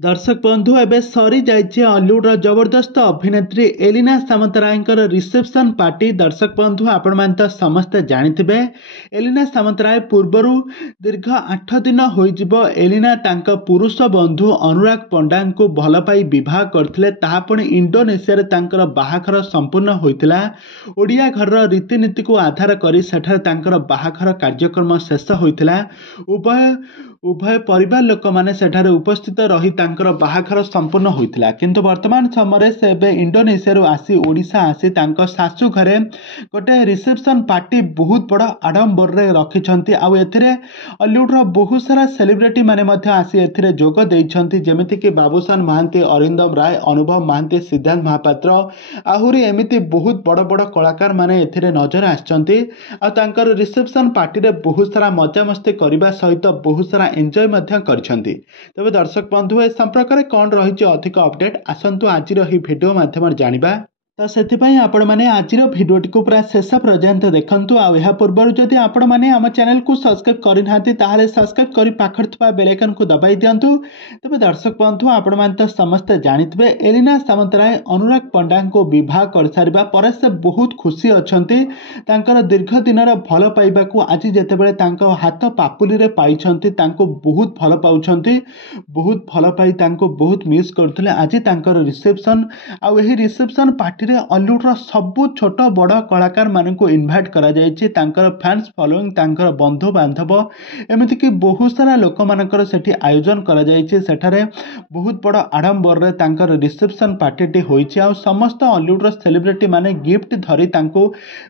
दर्शक बंधु एवं सरी जाइए हॉलीवुड जबरदस्त अभिनेत्री एलिना सामंतराय रिसेप्शन पार्टी। दर्शक बंधु आपण मैंने तो समस्ते जानिथिबे एलिना सामंतराय पूर्वर दीर्घ 8 दिन होइजिब एलिना तांका पुरुष बंधु अनुराग पंडा को भल पाई विवाह करथिले। ताहा पुणी इंडोनेशिया रे तांकर बाहाघर संपूर्ण होइतिला। ओडिया घर रीतिनीति को आधार करी सेठारे तांकर बाहाघर कार्यक्रम शेष होइतिला। उभय परिवार लोक माने सेठारे उपस्थित रही तांकर बाहाघर संपूर्ण होइतिला। किंतु वर्तमान समय से इंडोनेशिया रू आसी ओडिशा आसी तांकर सासू घरे गोटे रिसेप्शन पार्टी बहुत बड़ आडंबर रे रखिछंती। आउ एथिरे हॉलीवुड रो बहुत सारा सेलिब्रिटी माने मध्य आसी एथिरे जोग देइछंती, जेमिति कि बाबूशान महांती, अरिंदम राय, अनुभव महांती, सिद्धांत महापात्र आहुरी एमिति बहुत बड़ बड़ कलाकार माने एथिरे नजर आछंती। आ तांकर रिसेप्शन पार्टी रे बहुत सारा मजा मस्ती करबा सहित बहुत सारा एंजॉय मध्य करछंती। तबे दर्शक बंधु ए संपर्क में कौन रही अधिक अपडेट आसतु आज भिडियो माध्यम जानिबा। तो से आपण मैंने आज भिडियोटी को पूरा शेष पर्यंत देखंतु। आ यह पूर्व जदि आपण मैंने आम चैनल को सब्सक्राइब करना ताहले सब्सक्राइब कर पाखर थवा बेल आइकन को दबाई दिंतु। तबे दर्शक बंधु आपण मैंने तो समस्ते जानिथिबे एलिना सामंतराय अनुराग पंडा को विवाह कर सारिबा पर से बहुत खुशी अछंती। तांकर दीर्घ दिन भल पाइबा को आज जेतेबेले तांको हाथ पापुली रे पाइछंती तांको बहुत भल पाउछंती, बहुत भल पाई तांको बहुत मिस करथिले। आज तांकर रिसेप्शन आ एही रिसेप्शन पार्टी हॉलीवुड सबु छोट बड़ कलाकार मान को इनभाइट करा जायछि। तांकर फैंस फॉलोइंग, तांकर बंधु बांधव एमिति कि बहुत सारा लोक मानकर सेठी आयोजन करा जायछि। सेठारे बहुत बड़ आडंबर रे तांकर रिसेप्शन पार्टी होइछि। आ समस्त हॉलीवुड सेलिब्रिटी माने गिफ्ट धरी तांको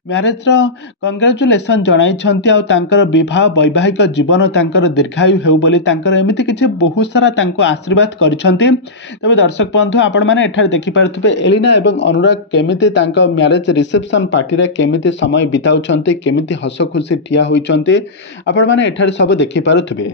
मैरेज रो कंग्रेचुलेशन जणाइछंती। आ तांकर विवाह वैवाहिक जीवन तांकर दीर्घायु हेउ बोली तांकर एमिति किछि बहुत सारा तांको आशीर्वाद करिछंती। तबे दर्शक बंधु आपण माने एठारे देखि पारथुबे एलिना एवं अनुराग केमिति तांका मैरेज रिसेप्शन पार्टी रे केमिति समय बिताउछंती, केमिति हस खुशी ठिया होइछंती। आपण माने एठारे सब देखि पारुथबे।